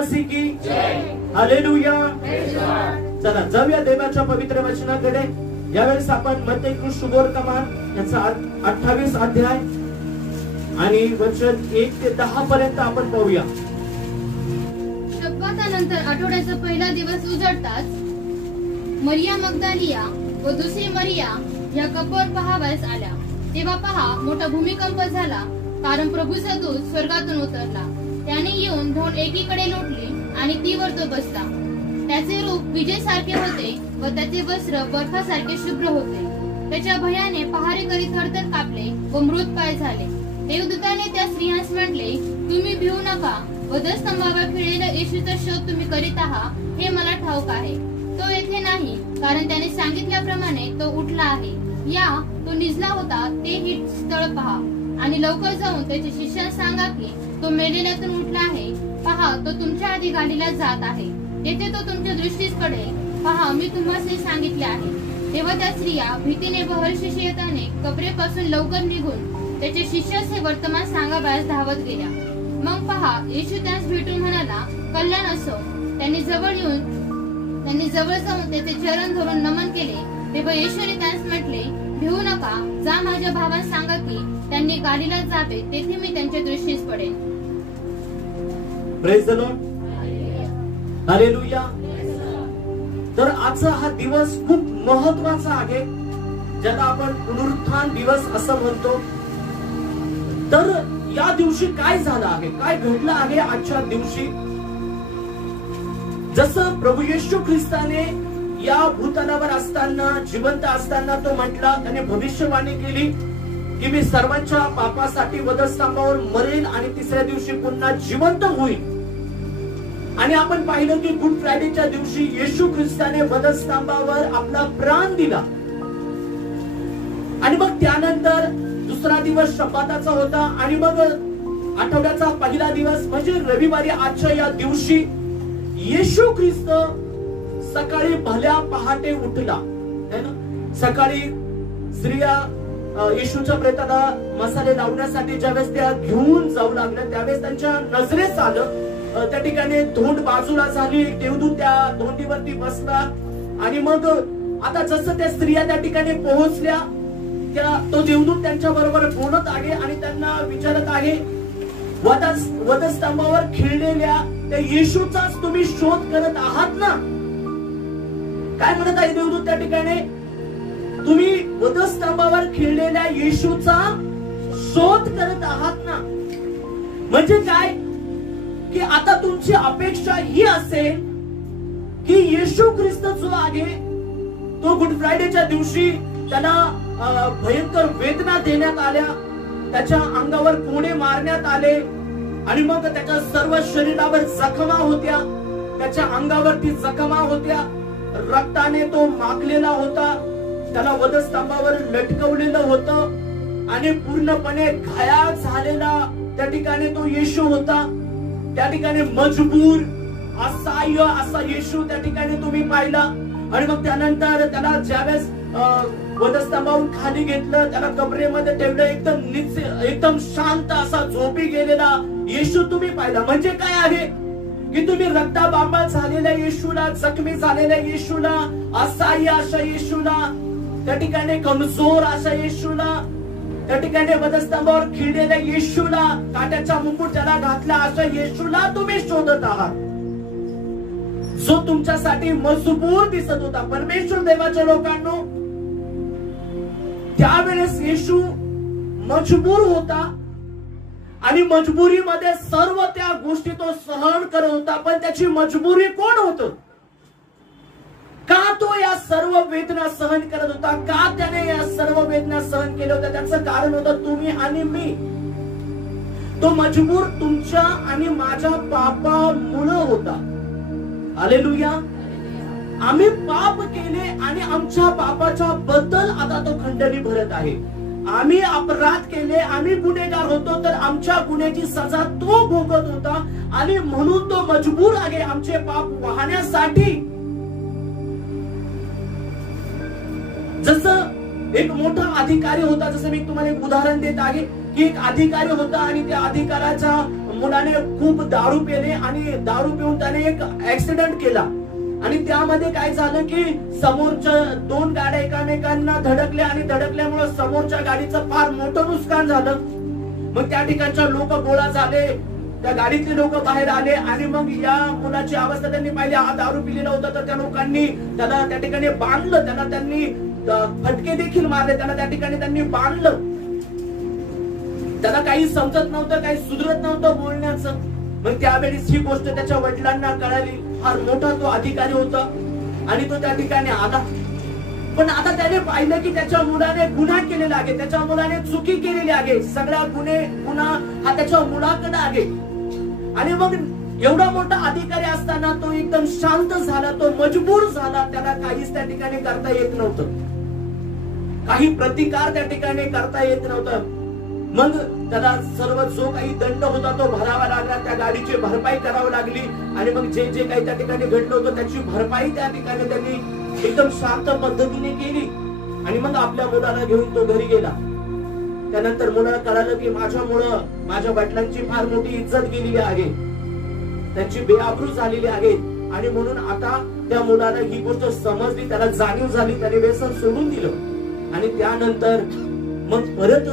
मसीह की हालेलुया। चला जाऊया देवाच्या पवित्र वचनाकडे। यावेळेस आपण मत्ती शुभवर्तमान याचा 28 अध्याय आणि वचन 1 ते 10 पर्यंत आपण पाहूया। शब्बातानंतर आठवड्याचा पहिला दिवस उजळताच मरिया मगदलिया व दुसरी मरिया या कपर पहावयास आल्या। तेव्हा पहा मोठा भूमिकंप झाला, कारण प्रभूचा दूत स्वर्गातून उतरला। त्याने येऊन धोंड एकीकडे लोटली आणि तीवर तो बसला। त्याचे रूप विजेसारखे होते व त्याचे वस्त्र बर्फासारखे शुभ्र होते। त्याच्या भयाने पहारेकरी थरथर कापले व मृत पाय झाले। देवदूताने त्या स्त्रियांस म्हटले, तुम्ही भिवू नका। वधस्तंभावर खिळलेल्या येशूचा शोध तुम्ही करीत आहात हे मला ठाऊक आहे। तो येथे नाही, कारण त्याने सांगितल्याप्रमाणे तो उठला आहे। या तो निजला होता ते ही स्थळ पहा आणि लवकर जाऊन त्याच्या शिष्यांना सांगा की तो मेलेल्यातून उठला आहे। पहा, तो तुमच्या आधी गालीला जात आहे, तेथे तो तुमच्या दृष्टीस पडेल। पहा, मी तुम्हाला सांगितले आहे। तेव्हा त्या स्त्रिया भीतीने व हर्षशीलतेने कबरेपासून लवकर निघून त्याचे शिष्यास हे वर्तमान सांगावयास धावत गेल्या। मग पहा, येशू त्यास भेटून म्हणाला, कल्याण असो। त्यांनी जवळ जाऊन त्याचे चरण धरून नमन केले। तेव्हा येशूने त्यास म्हटले, भिवू नका। जा माझ्या भावांना सांगा की त्यांनी गालीला जावे, तेथे मी त्यांच्या दृष्टीस पडेन। Praise the Lord, hallelujah. तर आजचा हा दिवस खूप महत्वाचा आहे, ज्याला आपण पुनरुत्थान दिवस असं म्हणतो। तर या दिवशी काय झालं आहे, काय घडलं आहे आजच्या दिवशी? जसं प्रभू येशू ख्रिस्ताने या भूतलावर असताना, जिवंत असताना तो म्हटला, त्याने भविष्यवाणी केली की मी सर्वांच्या पापासाठी वधस्तंभावर मरेल आणि तिसऱ्या दिवशी पुन्हा जिवंत होईल। आणि आपण पाहिलं की गुड फ्रायडेच्या दिवशी येशू ख्रिस्ताने वधस्तंभावर आपला प्राण दिला। आणि मग त्यानंतर दुसरा दिवस शब्बाताचा होता आणि मग आठवड्याचा पहिला दिवस म्हणजे रविवारी आजच्या या दिवशी येशू ख्रिस्त सकाळी भल्या पहाटे उठला है ना। सकाळी स्त्रिया येशूच्या प्रेताला मसाले लावण्यासाठी ज्यावेळेस त्या घेऊन जाऊ लागल्या, त्यावेळेस त्यांच्या नजरेस आलं त्या ठिकाणी धोंड बाजूला झाली, एक देवदूत त्या धोंडीवरती बसला। आणि मग आता जसं त्या स्त्रिया त्या ठिकाणी पोहोचल्या, तो देवदूत त्यांच्या बरोबर बोलत आहे आणि त्यांना विचारत आहे, वधस्तंभावर खिळलेल्या त्या येशूचाच तुम्ही शोध करत आहात ना? काय म्हणत आहे देवदूत त्या ठिकाणी? तुम्ही वधस्तंभावर खिळलेल्या येशूचा शोध करत आहात ना? म्हणजे काय की आता तुमची अपेक्षा ही असेल की येशू ख्रिस्त जो आहे तो गुड फ्रायडेच्या दिवशी त्याला भयंकर वेदना देण्यात आल्या, त्याच्या अंगावर कोणे मारण्यात आले आणि मग त्याच्या सर्व शरीरावर जखमा होत्या, त्याच्या अंगावरती जखमा होत्या, रक्ताने तो माखलेला होता, त्याला वधस्तंभावर लटकवलेलं होतं आणि पूर्णपणे घायाळ झालेला त्या ठिकाणी तो येशू होता। त्या ठिकाणी मजबूर असहाय्य असा येशू त्या ठिकाणी तुम्ही पाहिला। आणि मग त्यानंतर त्याला ज्यावेळेस वधस्तंभावरून खाली घेतलं, त्याला कबरेमध्ये ठेवलं, एकदम शांत असा झोपी गेलेला येशू तुम्ही पाहिला। म्हणजे काय आहे की तुम्ही रक्ताबांबळ झालेल्या येशूला, जखमी झालेल्या येशूला, असहाय्य अशा येशूला, त्या ठिकाणी कमजोर अशा येशूला, त्या ठिकाणी वधस्तंभावर खिळलेल्या येशूला, काट्याचा मुकुट त्याला घातला अशा येशूला तुम्ही शोधत आहात, जो तुमच्यासाठी मजबूर दिसत होता। परमेश्वर देवाच्या लोकांनो, त्यावेळेस येशू मजबूर होता आणि मजबुरीमध्ये सर्व त्या गोष्टी तो सहन करत होता। पण त्याची मजबुरी कोण होतं? का तो या सर्व वेदना सहन करत होता? का त्याने या सर्व वेदना सहन केल्या होत्या? त्याचं कारण होतं तुम्ही आणि मी। तो मजबूर तुमच्या आणि माझ्या पापामुळे होता। हालेलुया। आम्ही पाप केले आणि आमच्या पापाच्या बद्दल आता तो खंडणी भरत आहे। आम्ही अपराध केले, आम्ही गुन्हेगार होतो, तर आमच्या गुन्ह्याची सजा तो भोगत होता आणि म्हणून तो मजबूर आहे आमचे पाप वाहण्यासाठी। जसं एक मोठा अधिकारी होता, जसं मी तुम्हाला एक उदाहरण देत आहे की एक अधिकारी होता आणि त्या अधिकाऱ्याच्या मुलाने खूप दारू पिले आणि दारू पिऊन त्याने एक ऍक्सिडेंट केला आणि त्यामध्ये काय झालं की समोरच्या दोन गाड्या एकमेकांना धडकल्या आणि धडकल्यामुळे समोरच्या गाडीचं फार मोठं नुकसान झालं. मग त्या ठिकाणच्या लोक गोळा झाले, त्या गाडीतले लोक बाहेर आले आणि मग या मुलाची अवस्था त्यांनी पाहिली. हा दारू पिलेला होता तर त्या लोकांनी त्याला त्या ठिकाणी बांधलं, त्याला त्यांनी फटके देखील मारले, त्याला त्या ठिकाणी त्यांनी बांधलं. त्याला काही समजत नव्हतं, काही सुधरत नव्हतं बोलण्याचं. मग त्यावेळेस ही गोष्ट त्याच्या वडिलांना कळाली. फार मोठा तो अधिकारी होता आणि तो त्या ठिकाणी आला. पण आता त्याने पाहिलं की त्याच्या मुलाने गुन्हा केलेला आहे, त्याच्या मुलाने चुकी केलेली आहे, सगळ्या गुन्हा हा त्याच्या मुलाकडे आहे. आणि मग एवढा मोठा अधिकारी असताना तो एकदम शांत झाला, तो मजबूर झाला. त्याला काहीच त्या ठिकाणी करता येत नव्हतं, काही प्रतिकार त्या ठिकाणी करता येत नव्हतं. मग त्याला सर्व जो काही दंड होता तो भरावा लागला, त्या गाडीची भरपाई करावी लागली आणि मग जे जे काही त्या ठिकाणी घडलं होतं त्याची भरपाई त्या ठिकाणी त्यांनी एकदम शांत पद्धतीने केली. आणि मग आपल्या मुलाला घेऊन तो घरी गेला. त्यानंतर मुलाला कळालं की माझ्यामुळं माझ्या वडिलांची फार मोठी इज्जत गेलेली आहे, त्यांची बेआबरू झालेली आहे. आणि म्हणून आता त्या मुलाला ही गोष्ट समजली, त्याला जाणीव झाली, त्याने व्यसन सोडून दिलं. आणि त्यानंतर मग परत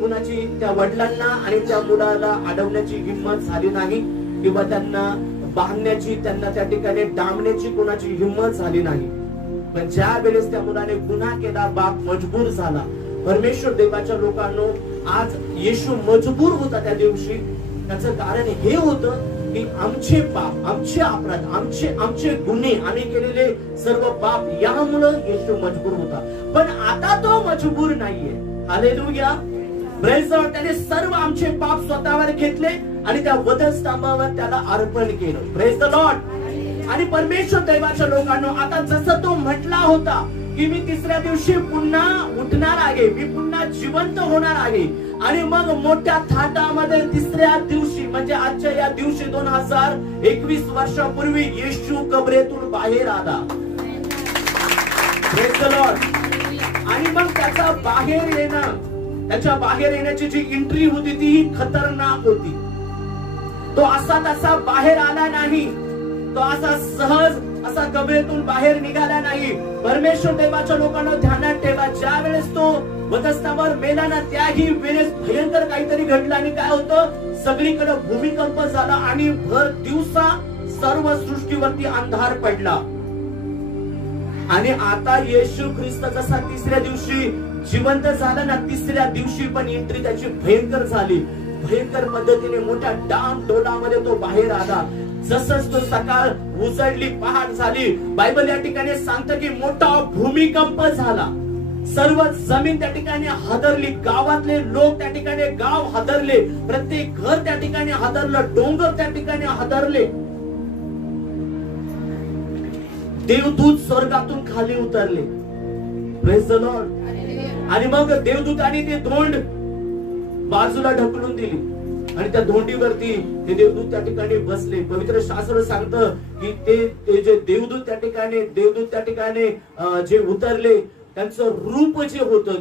कुणाची त्या वडिलांना आणि त्या मुलाला अडवण्याची हिंमत झाली नाही किंवा त्यांना बांधण्याची, त्यांना त्या ठिकाणी डांबण्याची कोणाची हिंमत झाली नाही. पण ज्या वेळेस त्या मुलाने गुन्हा केला, बाप मजबूर झाला. परमेश्वर देवाच्या लोकांनो, आज येशू मजबूर होता त्या दिवशी. त्याचं कारण हे होतं की आमचे पाप, आमचे अपराध, आमचे गुन्हे, आम्ही केलेले सर्व पाप, यामुळे येशू मजबूर होता. पण आता तो मजबूर नाहीये. Hallelujah, praise the Lord. त्याने सर्व आमचे पाप स्वतःवर घेतले आणि त्या वधस्तंभावर त्याला अर्पण केलं. Praise the Lord. आणि परमेश्वर देवाच्या लोकांनो, आता जसं तो म्हटला होता की मी तिसऱ्या दिवशी पुन्हा उठणार आहे, मी पुन्हा जिवंत होणार आहे. आणि मग मोठ्या थाटामध्ये तिसऱ्या दिवशी म्हणजे आजच्या या दिवशी 2021 वर्षापूर्वी येशू कबरेतून बाहेर आला. Praise the Lord. आणि मग त्याचा बाहेर येणं, त्याच्या बाहेर येण्याची जी एंट्री होती ती खतरनाक होती. तो असा तसा बाहेर आला नाही, तो असा सहज असा कबरेतून बाहेर निघाला नाही. परमेश्वर देवाच्या लोकांना ध्यानात ठेवा, ज्या वेळेस तो वधस्तंभावर मेला ना, त्याही वेळेस भयंकर काहीतरी घडलं. आणि काय होतं, सगळीकडे भूमिकंप झाला आणि भर दिवसा सर्व सृष्टीवरती अंधार पडला. आणि आता येशू ख्रिस्त जसा तिसऱ्या दिवशी जिवंत झाला ना, तिसऱ्या दिवशी पण एंट्री त्याची भयंकर झाली. भयंकर पद्धतीने मोठ्या डाम डोलामध्ये तो बाहेर आला. जसंच तो सकाळ उजळली, पहाट झाली, बायबल या ठिकाणी सांगतं की मोठा भूमिकंप झाला. सर्व जमीन त्या ठिकाणी हादरली, गावातले लोक त्या ठिकाणी गाव हादरले, प्रत्येक घर त्या ठिकाणी हादरलं, डोंगर त्या ठिकाणी हादरले. देवदूत स्वर्गातून खाली उतरले. Praise the Lord. आणि मग देवदूतांनी ते धोंड बाजूला ढकलून दिली आणि त्या धोंडीवरती ते देवदूत त्या ठिकाणी बसले. पवित्र शास्त्र सांगतं की ते जे देवदूत त्या ठिकाणी जे उतरले, त्यांचं रूप जे होतं,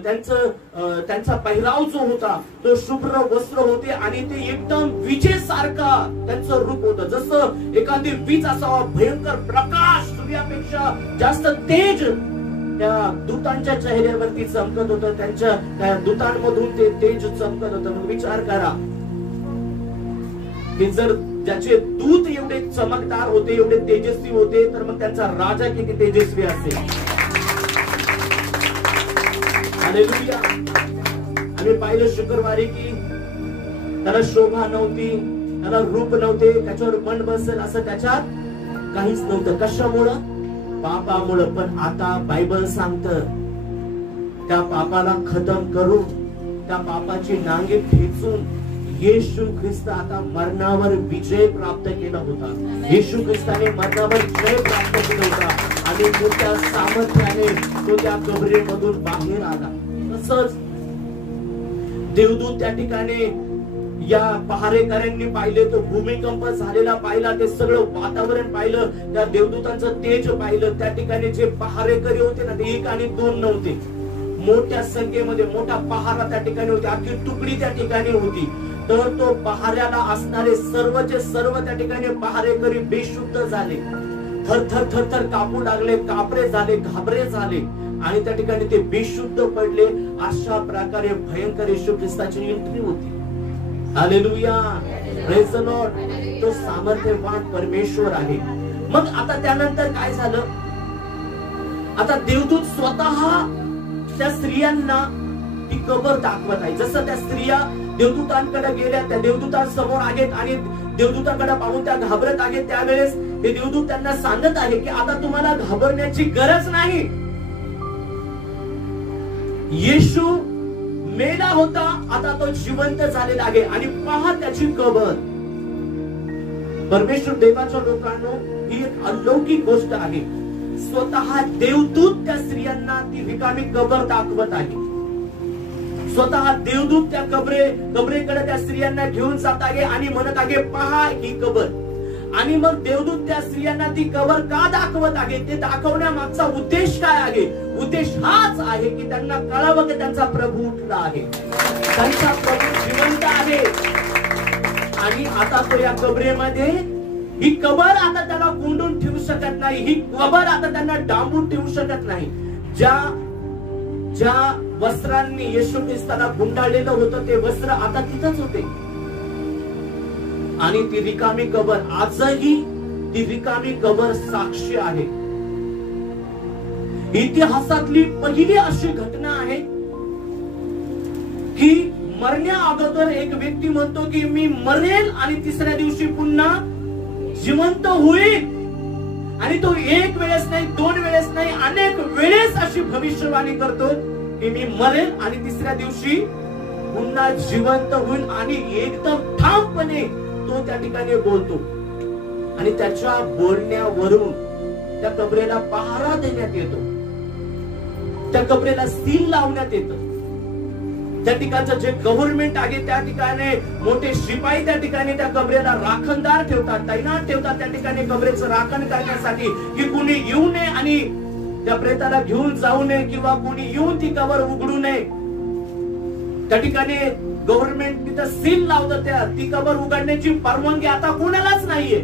त्यांचा पहिराव जो होता तो शुभ्र वस्त्र होते आणि ते एकदम विजेसारखा त्यांचं रूप होतं. जसं एखादी वीज असावा, भयंकर प्रकाश, सूर्यापेक्षा जास्त तेज त्या दूतांच्या चेहऱ्यावरती चमकत होतं. त्या दूतांमधून ते तेज चमकत होतं. मग विचार करा की जर ज्याचे दूत एवढे चमकदार होते, एवढे तेजस्वी होते, तर मग त्यांचा राजा किती तेजस्वी असेल. हालेलुया. आम्ही पाहिलं शुक्रवारी की त्याला शोभा नव्हती, त्याला रूप नव्हते, त्याच्यावर मन बसेल असं त्याच्यात काहीच नव्हतं. कशामुळं? पापामुळं. पण आता बायबल सांगतं त्या पापाला खतम करून, त्या पापाची नांगे खेचून येशू ख्रिस्त आता मरणावर विजय प्राप्त केला होता. येशू ख्रिस्ताने मरणावर विजय प्राप्त केला होता आणि मोठ्या सामर्थ्याने तो त्या कबरेमधून बाहेर आला. तसंच देवदूत त्या ठिकाणी या पहारेकऱ्यांनी पाहिले, तो भूमिकंप झालेला पाहिला, ते सगळं वातावरण पाहिलं, त्या देवदूतांचं तेज पाहिलं. त्या ठिकाणी जे पहारेकरी होते ना, ते 1 आणि 2 नव्हते, मोठ्या संख्येमध्ये मोठा पहारा त्या ठिकाणी होता, अख्खी तुकडी त्या ठिकाणी होती. तर तो पहाऱ्याला असणारे सर्वचे सर्व त्या ठिकाणी पहारेकरी बेशुद्ध झाले, थर थर थर कापू लागले, कापरे झाले, घाबरे झाले आणि त्या ठिकाणी ते बेशुद्ध पडले. अशा प्रकारे भयंकर येशू ख्रिस्ताची एंट्री होती. Hallelujah, praise the Lord. तो सामर्थ्यवान परमेश्वर आहे. मग आता त्यानंतर काय झालं? आता देवदूत स्वतः त्या स्त्रियांना ती कबर दाखवत आहे. जसं त्या स्त्रिया देवदूतांकडे गेल्या, त्या देवदूतांसमोर आहेत आणि देवदूतांकडे पाहून त्या घाबरत आहेत. त्यावेळेस ते देवदूत त्यांना सांगत आहे की आता तुम्हाला घाबरण्याची गरज नाही. येशू मेला होता, आता तो जिवंत झालेला आहे आणि पहा त्याची कबर. परमेश्वर देवाच्या लोकांनो, ही एक अलौकिक गोष्ट आहे. स्वतः देवदूत त्या स्त्रियांना ती रिकामी कबर दाखवत आहे. स्वतः देवदूत त्या कबरेकडे त्या स्त्रियांना घेऊन जात आहे आणि म्हणत आहे पहा ही कबर. आणि मग देवदूत त्या स्त्रियांना ती कबर का दाखवत आहे? ते दाखवण्यामागचा उद्देश काय आहे? उद्देश हाच आहे की त्यांना कळावं की त्यांचा प्रभू उठला आहे, त्यांचा प्रभू जिवंत आहे. आणि आता तो या कबरेमध्ये, ही कबर आता त्याला कोंडून ठेवू शकत नाही, ही कबर आता त्यांना डांबून ठेवू शकत नाही. ज्या वस्त्रांनी येशू ख्रिस्ताला गुंडाळलेलं होतं ते वस्त्र आता तिथंच होते. आणि ती रिकामी कबर, आजही ती रिकामी कबर साक्षी आहे. इतिहासातली पहिली अशी घटना आहे की मरण्या अगोदर एक व्यक्ती म्हणतो की मी मरेल आणि तिसऱ्या दिवशी पुन्हा जिवंत होईल. आणि तो एक वेळेस नाही, दोन वेळेस नाही, अनेक वेळेस अशी भविष्यवाणी करतो की मी मरेल आणि तिसऱ्या दिवशी पुन्हा जिवंत होईल. आणि एकदम ठामपणे तो त्या ठिकाणी बोलतो. आणि त्याच्या बोलण्यावरून त्या कबरेला पहारा देण्यात येतो, त्या कबरेला सील लावण्यात येतं. त्या ठिकाणचं जे गव्हर्नमेंट आहे त्या ठिकाणी मोठे शिपाई त्या ठिकाणी त्या कबरेला राखणदार ठेवतात, तैनात ठेवतात त्या ठिकाणी कबरेचं राखण करण्यासाठी, की कुणी येऊ नये आणि त्या प्रेताला घेऊन जाऊ नये किंवा कुणी येऊन ती कबर उघडू नये. त्या ठिकाणी गव्हर्नमेंट तिथं सील लावतं, त्या ती कबर उघडण्याची परवानगी आता कोणालाच नाहीये.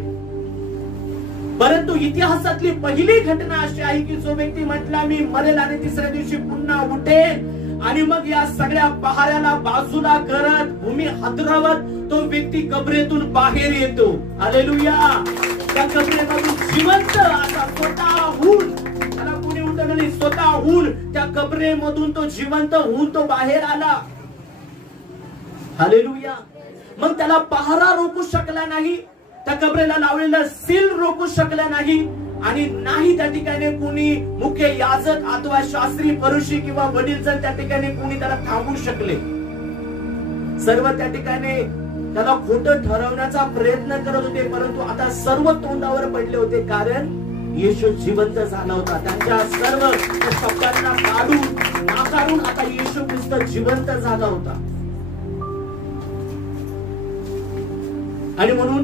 परंतु इतिहासातली पहिली घटना अशी आहे की जो व्यक्ती म्हटला मी मरेल आणि तिसऱ्या दिवशी पुन्हा उठेल, आणि मग या सगळ्या पहाऱ्याला बाजूला करत, भूमी हादरवत तो व्यक्ती कबरेतून बाहेर येतो. हालेलुया. त्या कबरेमधून जिवंत आता स्वतःहून, त्याला कोणी उठवलं नाही, स्वतःहून त्या कबरेमधून तो जिवंत होऊन तो बाहेर आला. हालेलुया. मग त्याला पहारा रोखू शकला नाही, त्या कबरेला लावलेला सील रोखू शकला नाही, आणि नाही त्या ठिकाणी कोणी मुख्य याजक अथवा शास्त्री, फरीसी किंवा वडील जर त्या ठिकाणी कोणी त्याला थांबवू शकले. सर्व त्या ठिकाणी त्याला खोटं ठरवण्याचा प्रयत्न करत होते, परंतु आता सर्व तोंडावर पडले होते, कारण येशू जिवंत झाला होता. त्यांच्या सर्व शब्दांना काढून नाकारून आता येशू ख्रिस्त जिवंत झाला होता. आणि म्हणून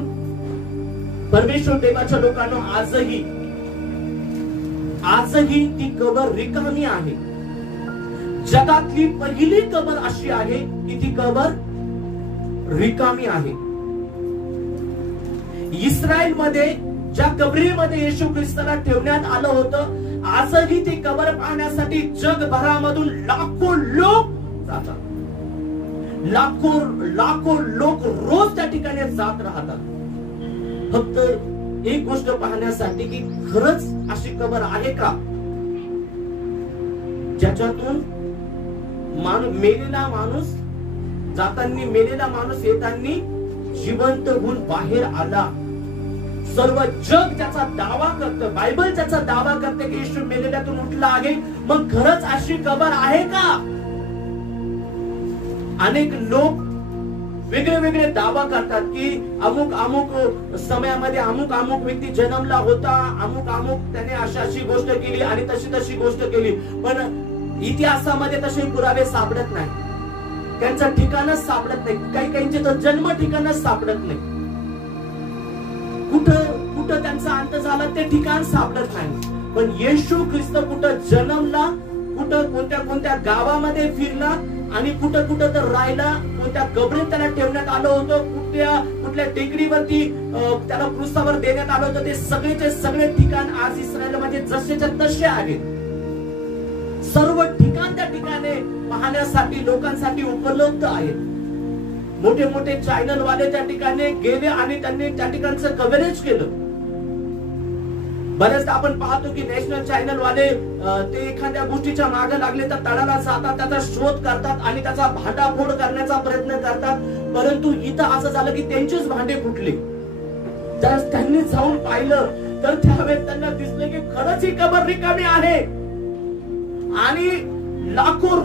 परमेश्वर देवाच्या लोकांना आजही ती कबर रिकामी आहे. जगातली पहिली कबर अशी आहे की ती कबर रिकामी आहे. इस्रायल मध्ये ज्या कबरीमध्ये येशू ख्रिस्ताला ठेवण्यात आलं होतं, आजही ती कबर पाहण्यासाठी जगभरामधून लाखो लोक जातात. लाखो लोक रोज त्या ठिकाणी जात राहतात, फक्त एक गोष्ट पाहण्यासाठी की खरंच अशी कबर आहे का ज्याच्यातून मेलेला माणूस जाताना, मेलेला माणूस येताना जिवंत होऊन बाहेर आला. सर्व जग त्याचा दावा करतं, बायबल त्याचा दावा करते की येशू मेलेल्यातून उठला आहे. मग खरंच अशी कबर आहे का? अनेक लोक वेगळे वेगळे दावा करतात की अमुक समयामध्ये अमुक व्यक्ती जन्मला होता, अमुक त्याने अशी गोष्ट केली आणि तशी गोष्ट केली. पण इतिहासामध्ये तसे पुरावे सापडत नाही, त्यांचं ठिकाणच सापडत नाही. काहींचे तर जन्म ठिकाणच सापडत नाही. कुठं त्यांचा अंत झाला ते ठिकाण सापडत नाही. पण येशू ख्रिस्त कुठं जन्मला, कुठं कोणत्या गावामध्ये फिरला आणि कुठं कुठं तर राहिला, कोणत्या कबरीत त्याला ठेवण्यात आलं होतं, कुठल्या टेकडीवरती त्याला क्रूसावर देण्यात आलं होतं. ते सगळेचे सगळे ठिकाण आज इस्रायलमध्ये जसेच्या तसे आहेत. सर्व ठिकाण त्या ठिकाणी पाहण्यासाठी लोकांसाठी उपलब्ध आहेत. मोठे मोठे चॅनल वाले त्या ठिकाणी गेले आणि त्यांनी त्या ठिकाणचं कव्हरेज केलं. बरेचदा आपण पाहतो की नॅशनल चॅनल वाले ते एखाद्या गोष्टीच्या मागे लागले तर तळाला जातात, त्याचा शोध करतात आणि त्याचा भांडाफोड करण्याचा प्रयत्न करतात. परंतु इथं असं झालं की त्यांचेच भांडे फुटले. त्यांनी जाऊन पाहिलं तर त्यावेळेस त्यांना दिसलं की खरंच ही कबर रिकामी आहे आणि लाखो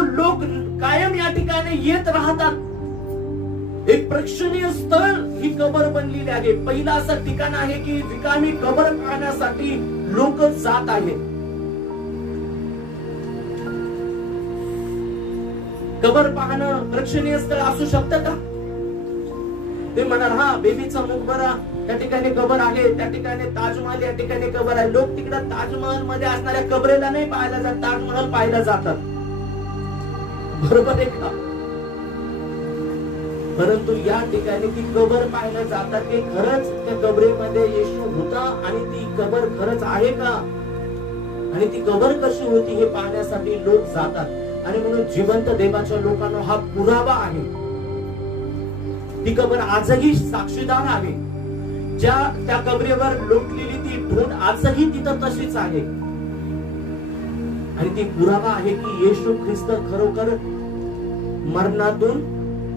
लोक कायम या ठिकाणी येत राहतात. एक प्रेक्षणीय स्थळ ही कबर बनलेली आहे. पहिला असं ठिकाण आहे की रिकामी कबर पाहण्यासाठी लोक जात आहेत. कबर पाहणं प्रेक्षणीय स्थळ असू शकतं का? ते म्हणाल हा बेबीचा मकबरा त्या ठिकाणी कबर आहे, त्या ठिकाणी ताजमहल या ठिकाणी कबर आहे. लोक तिकडे ताजमहल मध्ये असणाऱ्या कबरेला नाही पाहायला जातात, ताजमहल पाहायला जातात. बरोबर आहे का? परंतु या ठिकाणी ती कबर पाहायला जातात की खरंच त्या कबरेमध्ये येशू होता आणि ती कबर खरंच आहे का, आणि ती कबर कशी होती हे पाहण्यासाठी लोक जातात. आणि म्हणून जिवंत देवाच्या लोकांना हा पुरावा आहे. ती कबर आजही साक्षीदार आहे. त्या कबरेवर लोटलेली ती ढोंड आजही तिथं तशीच आहे. आणि ती पुरावा आहे की येशू ख्रिस्त खरोखर मरणातून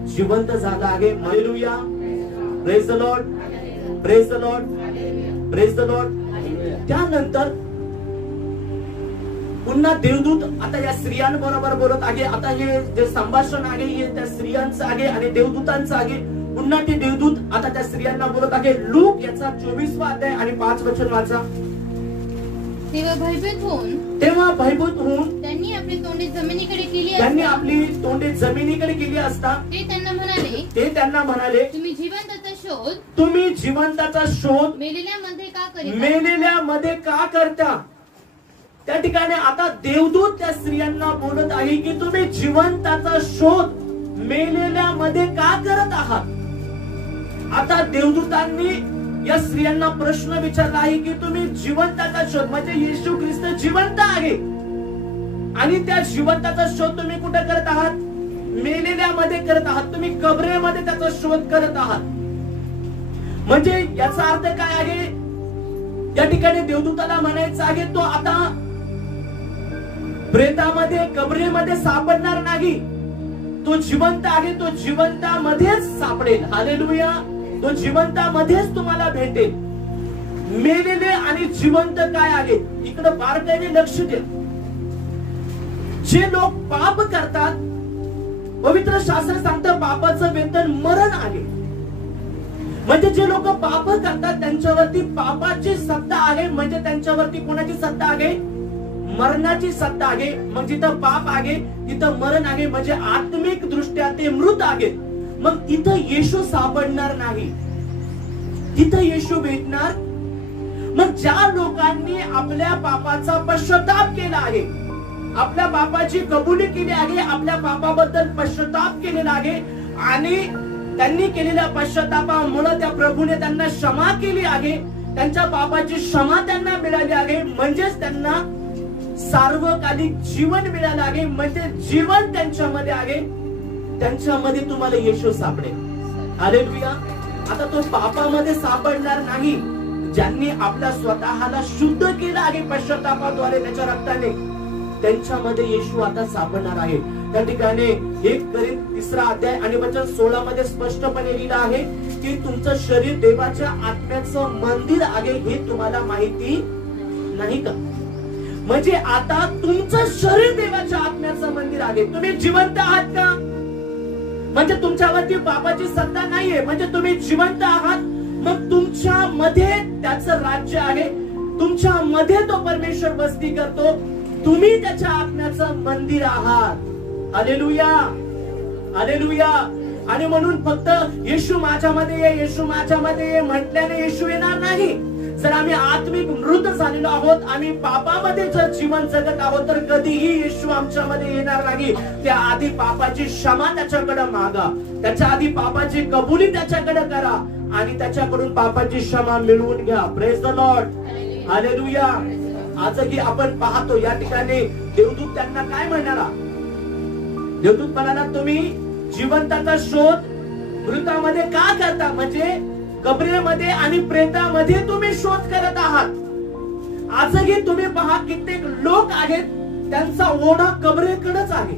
जिवंत झाला आहे. Hallelujah, praise the Lord, praise the Lord, praise the Lord. त्यानंतर पुन्हा देवदूत आता या स्त्रियांबरोबर बोलत आहे. आता हे जे संभाषण आहे हे त्या स्त्रियांचं आहे आणि देवदूतांचं आहे. पुन्हा ते देवदूत आता त्या स्त्रियांना बोलत आहे. लूक याचा 24वा अध्याय आणि 5 वचन वाचा. तेव्हा भयभीत होऊन त्यांनी आपली तोंडे जमिनीकडे केली असता ते त्यांना म्हणाले तुम्ही जिवंताचा शोध मेलेल्यामध्ये का करता? त्या ठिकाणी आता देवदूत त्या स्त्रियांना बोलत आहे की तुम्ही जिवंताचा शोध मेलेल्यामध्ये का करत आहात? आता देवदूतांनी या स्त्रियांना प्रश्न विचारला आहे की तुम्ही जिवंताचा शोध, म्हणजे येशू ख्रिस्त जिवंत आहे आणि त्या जिवंताचा शोध तुम्ही कुठे करत आहात? मेलेल्यामध्ये करत आहात. तुम्ही कबरेमध्ये त्याचा शोध करत आहात. म्हणजे याचा अर्थ काय आहे? या ठिकाणी देवदूताला म्हणायचं आहे तो आता प्रेतामध्ये कबरेमध्ये सापडणार नाही. तो जिवंत आहे, तो जिवंतामध्येच सापडेल. हालेलुया, तो जिवंतामध्येच तुम्हाला भेटेल. मेलेले आणि जिवंत काय आहे इकडे बारकाईने लक्ष द्या. जे लोक पाप करतात, पवित्र शास्त्र सांगतं पापाचं वेतन मरण आहे. म्हणजे जे लोक पाप करतात त्यांच्यावरती पापाची सत्ता आहे. म्हणजे त्यांच्यावरती कोणाची सत्ता आहे? मरणाची सत्ता आहे. मग जिथं पाप आहे तिथं मरण आहे. म्हणजे आत्मिक दृष्ट्या ते मृत आहे. मग तिथं येशू सापडणार नाही, तिथं येशू भेटणार. मग ज्या लोकांनी आपल्या पापाचा पश्चाताप केला आहे, आपल्या पापाची कबुली केली आहे, आपल्या पापाबद्दल पश्चाताप केलेला आहे आणि त्यांनी केलेल्या पश्चातापामुळे त्या प्रभूने त्यांना क्षमा केली आहे, त्यांच्या पापाची क्षमा त्यांना मिळाली आहे, म्हणजेच त्यांना सार्वकालिक जीवन मिळालं आहे. म्हणजे जीवन त्यांच्यामध्ये आहे, त्यांच्यामध्ये तुम्हाला येशू सापडेल. हालेलुया. आता तो पापामध्ये सापडणार नाही. ज्यांनी आपल्या स्वतःला शुद्ध केलं आहे पश्चातापाद्वारे त्याच्या रक्ताने, त्यांच्यामध्ये येशू आता सापडणार आहे. त्या ठिकाणी 1 कोरिन्थ 3 अध्याय आणि वचन 16 मध्ये स्पष्टपणे लिहिलं आहे की तुमचं शरीर देवाच्या आत्म्याचं मंदिर आहे हे तुम्हाला माहिती नाही का? म्हणजे आता तुमचं शरीर देवाच्या आत्म्याचं मंदिर आहे. तुम्ही जिवंत आहात का? म्हणजे तुमच्यावरती पापाची सत्ता नाहीये, म्हणजे तुम्ही जिवंत आहात. मग तुमच्या मध्ये त्याचं राज्य आहे, तुमच्या मध्ये तो परमेश्वर वस्ती करतो. तुम्ही त्याच्या आत्म्याचं मंदिर आहात. Hallelujah, hallelujah. आणि म्हणून फक्त येशू माझ्यामध्ये ये, येशू माझ्यामध्ये ये म्हटल्याने येशू येणार नाही. जर आम्ही आत्मिक मृत झालेलो आहोत, आम्ही पापामध्ये जर जीवन जगत आहोत, तर कधीही येशू आमच्यामध्ये येणार नाही. त्या आधी पापाची क्षमा त्याच्याकडे मागा, त्याच्या आधी पापाची कबुली त्याच्याकडे करा आणि त्याच्याकडून पापाची क्षमा मिळवून घ्या. Praise the Lord, hallelujah. आजही आपण पाहतो या ठिकाणी देवदूत त्यांना काय म्हणाला? देवदूत म्हणाला, तुम्ही जिवंताचा शोध मृतामध्ये का करता? म्हणजे कबरेमध्ये आणि प्रेतामध्ये तुम्ही शोध करत आहात. आजही तुम्ही पहा, कित्येक लोक आहेत, त्यांचा ओढा कबरेकडेच आहे,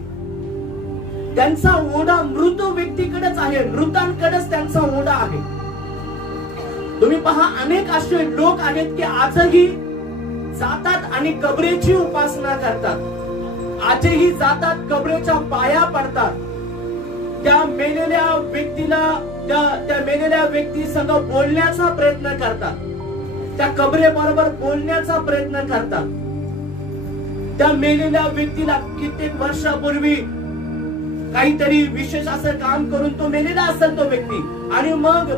त्यांचा ओढा मृत व्यक्तीकडेच आहे, मृतांकडेच त्यांचा ओढा आहे. तुम्ही पहा, अनेक असे लोक आहेत की आजही जातात आणि कबरेची उपासना करतात, आजही जातात, कबरेच्या पाया पडतात, त्या मेलेल्या व्यक्तीला, त्या मेलेल्या व्यक्ती संग बोलण्याचा प्रयत्न करतात, त्या कबरे बरोबर बोलण्याचा प्रयत्न करतात. त्या मेलेल्या व्यक्तीला कित्येक वर्षापूर्वी काहीतरी विशेष असं काम करून तो मेलेला असेल तो व्यक्ती, आणि मग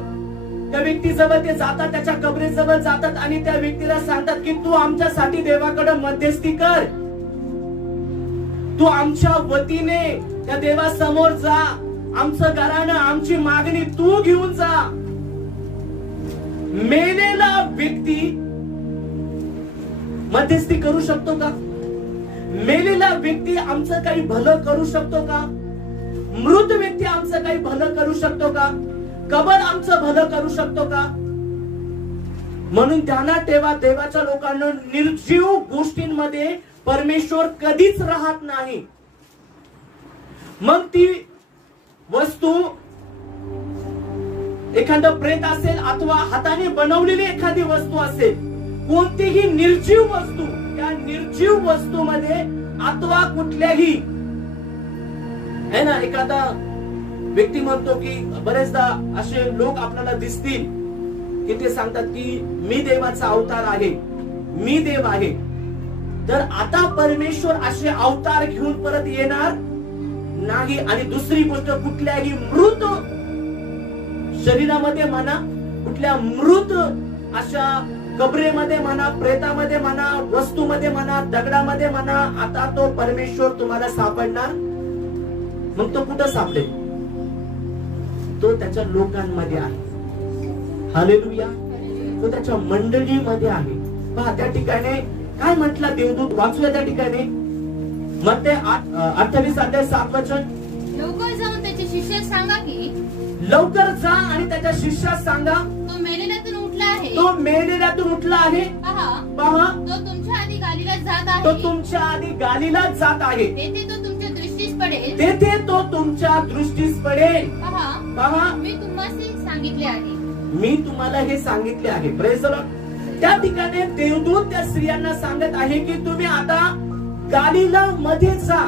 त्या व्यक्तीजवळ ते जातात, त्याच्या कबरेजवळ जातात आणि त्या व्यक्तीला सांगतात की तू आमच्यासाठी देवाकडे मध्यस्थी कर, तू आमच्या वतीने त्या देवासमोर जा, आमचं घराणं, आमची मागणी तू घेऊन जा. मेलेला व्यक्ती मध्यस्थी करू शकतो का? मेलेला व्यक्ती आमचं काही भलं करू शकतो का? मृत व्यक्ती आमचं काही भलं करू शकतो का? कबर आमचं भलं करू शकतो का? म्हणून ध्यानात ठेवा, देवाच्या लोकांना निर्जीव गोष्टींमध्ये परमेश्वर कधीच राहत नाही. मग ती वस्तू एखादं प्रेत असेल अथवा हाताने बनवलेली एखादी वस्तू असेल, कोणतीही निर्जीव वस्तू, त्या निर्जीव वस्तूमध्ये अथवा कुठल्याही है ना, एखादा व्यक्ती म्हणतो की बरेचदा असे लोक आपल्याला दिसतील की ते सांगतात की मी देवाचा अवतार आहे, मी देव आहे. तर आता परमेश्वर असे अवतार घेऊन परत येणार नाही. आणि दुसरी गोष्ट, कुठल्याही मृत शरीरामध्ये म्हणा, कुठल्या मृत अशा कबरेमध्ये म्हणा, प्रेतामध्ये म्हणा, वस्तूमध्ये म्हणा, दगडामध्ये म्हणा, आता तो परमेश्वर तुम्हाला सापडणार. मग तो कुठं सापडेल? तो त्याच्या लोकांमध्ये आहे. हालेलुया. तो त्याच्या मंडळीमध्ये आहे. पहा त्या ठिकाणी काय म्हटला देवदूत, वाचूया त्या ठिकाणी मत्ते 28 अध्याय 7 वचन. लवकर जाऊन त्याच्या शिष्यास सांगा की, लवकर जा आणि त्याच्या शिष्यास सांगा, तो मेलेल्यातून उठला आहे, तो मेलेल्यातून उठला आहे. पहा, तो तुमच्या आधी गालीला जात आहे, तो तुमच्या आधी गालीला जात आहे, तेथे तो तुमच्या दृष्टीस पडेल, तेथे तो तुमच्या दृष्टीस पडेल. पहा, मी तुम्हाला सांगितले आहे, मी तुम्हाला हे सांगितले आहे. Praise the Lord. त्या ठिकाणी देवदूत त्या स्त्रियांना सांगत आहे की तुम्ही आता गालीला मध्ये जा.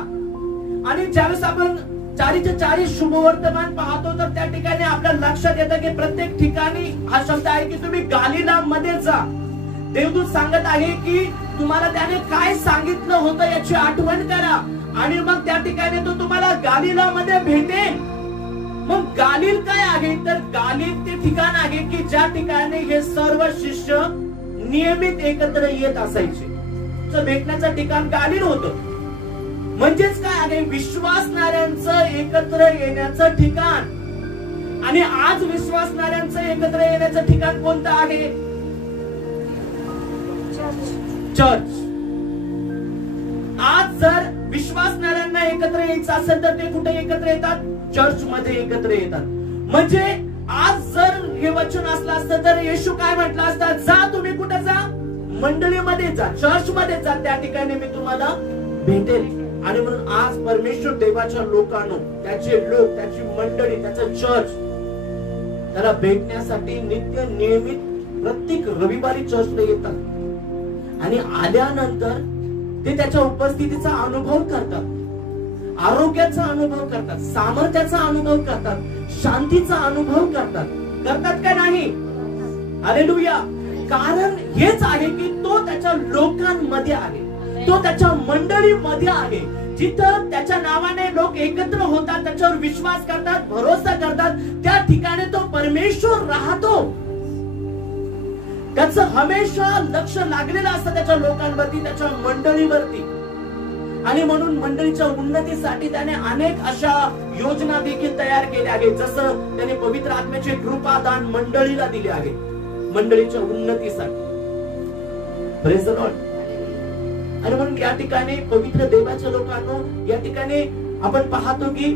आणि ज्यावेळेस आपण चारीचे चारी शुभवर्तमान पाहतो तर त्या ठिकाणी आपल्या लक्षात येतं की प्रत्येक ठिकाणी हा शब्द आहे की तुम्ही गालीला मध्ये जा. देवदूत सांगत आहे की तुम्हाला त्याने काय सांगितलं होतं याची आठवण करा आणि मग त्या ठिकाणी तो तुम्हाला गालीला मध्ये भेटेल. मग गालील काय आहे? तर गालील ते ठिकाण आहे की ज्या ठिकाणी हे सर्व शिष्य नियमित एकत्र येत असायचे. भेटण्याचं ठिकाण गालील होतं. म्हणजेच काय आहे? विश्वासणाऱ्यांचं एकत्र येण्याचं ठिकाण. आणि आज विश्वासणाऱ्यांचं एकत्र येण्याचं ठिकाण कोणतं आहे? चर्च. आज जर विश्वासणाऱ्यांना एकत्र यायचं असेल तर ते कुठे एकत्र येतात? चर्च मध्ये एकत्र येतात. म्हणजे आज जर हे वचन असलं असतं तर येशू काय म्हटलं असतं? जा, तुम्ही कुठे जा? मंडळीमध्ये जा, चर्च मध्ये जा, त्या ठिकाणी मी तुम्हाला भेटेल. आणि म्हणून आज परमेश्वर देवाच्या लोकांनो, त्याचे लोक, त्याची मंडळी, त्याचं चर्च, त्याला भेटण्यासाठी नित्य नियमित प्रत्येक रविवारी चर्चला येतात. आणि आल्यानंतर ते त्याच्या उपस्थितीचा अनुभव करतात, आरोग्याचा अनुभव करतात, सामर्थ्याचा अनुभव करतात, शांतीचा अनुभव करतात. करतात का नाही? हालेलुया. कारण हेच आहे की तो त्याच्या लोकांमध्ये आहे, तो त्याच्या मंडळीमध्ये आहे. जिथं त्याच्या नावाने लोक एकत्र होतात, त्याच्यावर विश्वास करतात, भरोसा करतात, त्या ठिकाणी तो परमेश्वर राहतो. त्याचं हमेशा लक्ष लागलेलं असतं त्याच्या लोकांवरती, त्याच्या मंडळीवरती. आणि म्हणून मंडळीच्या उन्नतीसाठी त्याने अनेक अशा योजना देखील तयार केल्या आहेत. जसं त्याने पवित्र आत्म्याचे कृपादान मंडळीला दिले आहे मंडळीच्या उन्नतीसाठी. Praise the Lord. आणि म्हणून या ठिकाणी पवित्र देवाच्या लोकांनो, या ठिकाणी आपण पाहतो की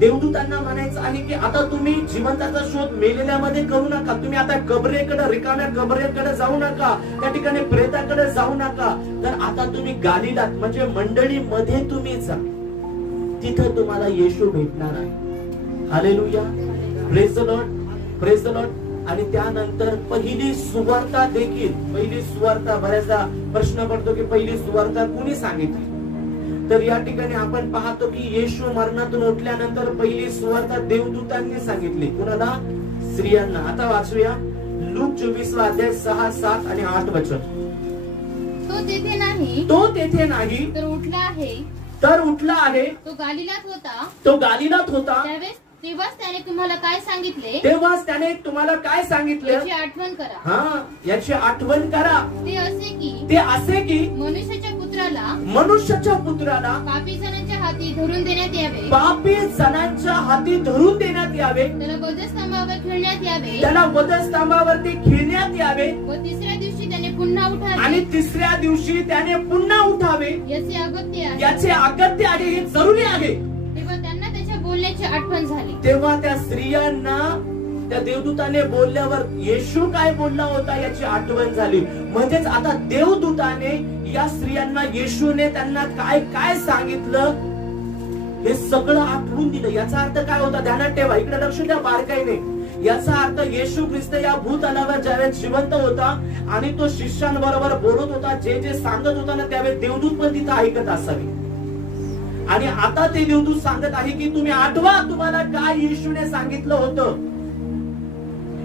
देवदूतांना म्हणायचं आहे की आता तुम्ही जिवंताचा शोध मेलेल्यामध्ये करू नका. तुम्ही आता कबरेकडे, रिकाम्या कबरेकडे जाऊ नका, त्या ठिकाणी प्रेताकडे जाऊ नका. तर आता तुम्ही गालिलात म्हणजे मंडळीमध्ये तुम्ही जा, तिथं तुम्हाला येशू भेटणार आहे. Hallelujah. Praise the Lord, praise the Lord. आणि त्यानंतर पहिली सुवार्ता देखील, पहिली सुवार्ता, बऱ्याचदा प्रश्न पडतो की पहिली सुवार्ता कुणी सांगितली. तर या ठिकाणी आपण पाहतो की येशू मरणातून उठल्यानंतर पहिली सुवार्ता देवदूतांनी सांगितली. कुणाला? स्त्रियांना. आता वाचूया लूक 24 अध्याय 6, 7 आणि 8 वचन. तो तेथे नाही, तो तेथे नाही, तर उठला आहे, तर उठला आहे. तो गालिलात होता, तो गालिलात होता. तेव्हाच त्याने तुम्हाला काय सांगितले, तेव्हाच त्याने तुम्हाला काय सांगितले याची आठवण करा. हा, याची आठवण करा. ते असे की मनुष्याच्या पुत्राला पापी जणांच्या हाती धरून देण्यात यावे, पापी जणांच्या हाती धरून देण्यात यावे, त्याला वधस्तंभावर खेळण्यात यावे, त्याला वधस्तंभावरती खेळण्यात यावे, व तिसऱ्या दिवशी त्याने पुन्हा उठावे, आणि तिसऱ्या दिवशी त्याने पुन्हा उठावे. याचे अगत्य आहे, याचे अगत्य आहे, हे जरुरी आहे. तेव्हा त्यांना त्याच्या बोलण्याची आठवण झाली. तेव्हा त्या स्त्रियांना त्या देवदूताने बोलल्यावर येशू काय बोलला होता याची आठवण झाली. म्हणजेच आता देवदूताने या स्त्रियांना, येशूने त्यांना काय काय सांगितलं हे सगळं आठवून दिलं. याचा अर्थ काय होता? ध्यानात ठेवा, इकडे लक्ष द्या बारकाईने. याचा अर्थ येशू ख्रिस्त या भूतलावर ज्यावेळेस जिवंत होता आणि तो शिष्यांबरोबर बोलत होता, जे जे सांगत होता ना, त्यावेळेस देवदूत पण तिथं ऐकत असावे. आणि आता ते देवदूत सांगत आहे की तुम्ही आठवा तुम्हाला काय येशूने सांगितलं होतं,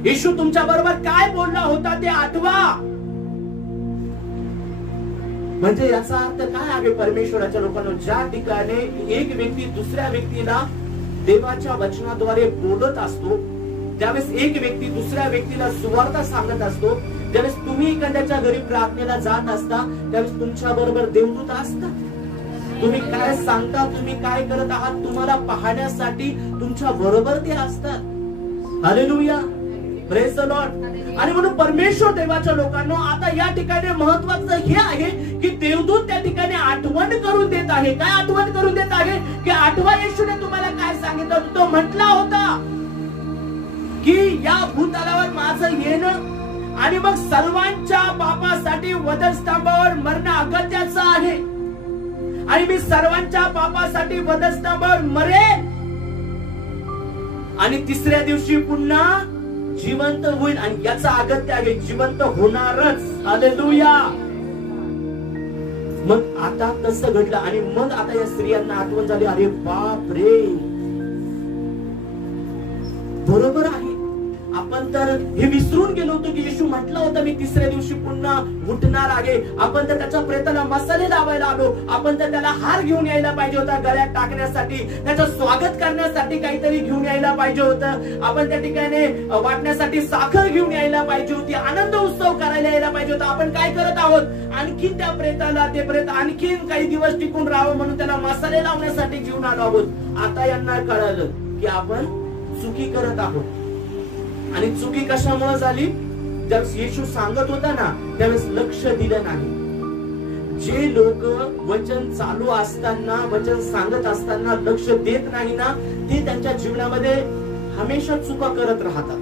येशू तुमच्या बरोबर काय बोलला होता ते आठवा. म्हणजे याचा अर्थ काय आहे? परमेश्वराच्या लोकांना, ज्या ठिकाणी एक व्यक्ती दुसऱ्या व्यक्तीला देवाच्या वचनाद्वारे बोलत असतो, ज्यावेळेस एक व्यक्ती दुसऱ्या व्यक्तीला सुवार्ता सांगत असतो, ज्यावेळेस तुम्ही एखाद्याच्या घरी प्रार्थनेला जात असता, त्यावेळेस तुमच्या बरोबर देवदूत असतात. तुम्ही काय सांगता, तुम्ही काय करत आहात, तुम्हाला पाहण्यासाठी तुमच्या बरोबर ते असतात. हालेलुया. Praise the Lord. आणि म्हणून परमेश्वर देवाच्या लोकांना आता या ठिकाणी महत्वाचं हे आहे की देवदूत त्या ठिकाणी आठवण करून देत आहे. काय आठवण करून देत आहे? की आठवा येशूने तुम्हाला काय सांगितलं. तो म्हटला होता की या भूतलावर माझं येणं आणि मग सर्वांच्या पापासाठी वधस्तंभावर मरणं अगत्याचं आहे, आणि मी सर्वांच्या पापासाठी वधस्तंभावर मरेन आणि तिसऱ्या दिवशी पुन्हा जिवंत होईल. आणि याचा अगत्य आहे, जिवंत होणारच. हालेलुया. मग आता कसं घडलं? आणि मग आता या स्त्रियांना आठवण झाली, अरे बाप रे, बरोबर आहे. आपण तर हे विसरून गेलो होतो की येशू म्हटला होता मी तिसऱ्या दिवशी पुन्हा उठणार आहे. आपण तर त्याच्या प्रेताला मसाले लावायला आलो, आपण तर त्याला हार घेऊन यायला पाहिजे होता गळ्यात टाकण्यासाठी, त्याचं स्वागत करण्यासाठी काहीतरी घेऊन यायला पाहिजे होतं, आपण त्या ठिकाणी वाटण्यासाठी साखर घेऊन यायला पाहिजे होती, आनंद उत्सव करायला यायला पाहिजे होता. आपण काय करत आहोत? आणखीन त्या प्रेताला, ते प्रेत आणखीन काही दिवस टिकून राहावं म्हणून त्याला मसाले लावण्यासाठी घेऊन आलो आहोत. आता यांना कळालं की आपण चुकी करत आहोत. आणि चुकी कशामुळे झाली? ज्यावेळेस येशू सांगत होता ना, त्यावेळेस लक्ष दिलं नाही. जे लोक वचन चालू असताना, वचन सांगत असताना लक्ष देत नाही ना, ते त्यांच्या जीवनामध्ये हमेशा चुका करत राहतात.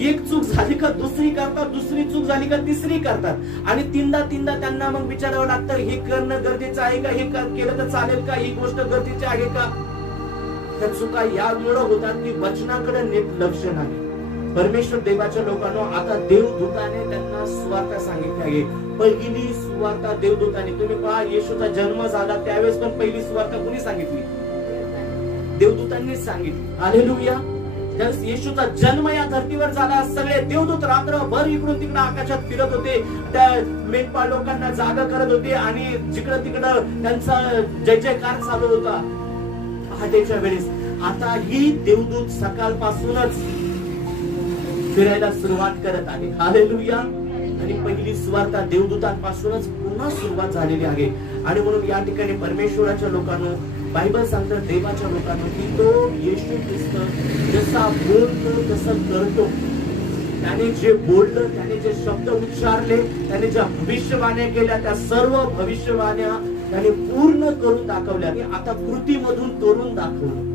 एक चूक झाली का दुसरी करतात, दुसरी चूक झाली का तिसरी करतात, आणि तीनदा त्यांना मग विचारावं लागतं हे करणं गरजेचं आहे का, हे केलं तर चालेल का, ही गोष्ट गरजेची आहे का. त्या चुका यामुळे होतात की वचनाकडे नीट लक्ष नाही. परमेश्वर देवाच्या लोकांना आता देवदूताने त्यांना सुवार्ता सांगितली आहे. पहिली सुवार्ता देवदूताने. तुम्ही पहा, येशूचा जन्म झाला त्यावेळेस पण पहिली सुवार्ता कोणी सांगितली? देवदूतांनी सांगितली. हालेलुया. ज्यावेळेस येशूचा जन्म या धर्तीवर झाला, सगळे देवदूत रात्रभर इकडून तिकडे आकाशात फिरत होते, त्या मेंढपाळ लोकांना जागा करत होते, आणि जिकडं तिकडं त्यांचा जय जयकार चालू होता पहाटेच्या वेळेस. आता ही देवदूत सकाळपासूनच फिरायला सुरुवात करत आहे. हालेलुया. आणि पहिली सुवार्ता देवदूतांपासूनच पुन्हा सुरुवात झालेली आहे. आणि म्हणून या ठिकाणी परमेश्वराच्या लोकांनो, बायबल सांगतं देवाच्या लोकांनो, की तो येशू ख्रिस्त जसा बोलतो तसं करतो. त्याने जे बोललं, त्याने जे शब्द उच्चारले, त्याने ज्या भविष्यवाण्या केल्या, त्या सर्व भविष्यवाण्या त्याने पूर्ण करून दाखवल्या. आता कृतीमधून करून दाखवलं.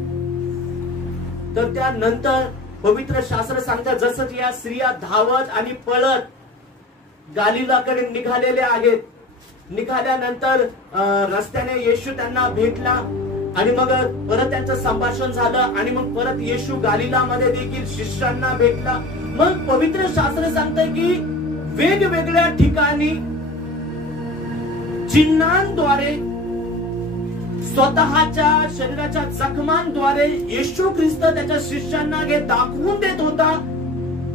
तर त्यानंतर पवित्र शास्त्र सांगतात, जसं की या स्त्रिया धावत आणि पळत गालिलाकडे निघालेले आहेत. निघाल्यानंतर रस्त्याने येशू त्यांना भेटला आणि मग परत त्यांचं संभाषण झालं. आणि मग परत येशू गालिलामध्ये देखील शिष्यांना भेटला. मग पवित्र शास्त्र सांगतं की वेगवेगळ्या ठिकाणी चिन्हांद्वारे, स्वतःच्या शरीराच्या जखमांद्वारे येशू ख्रिस्त त्याच्या शिष्यांना हे दाखवून देत होता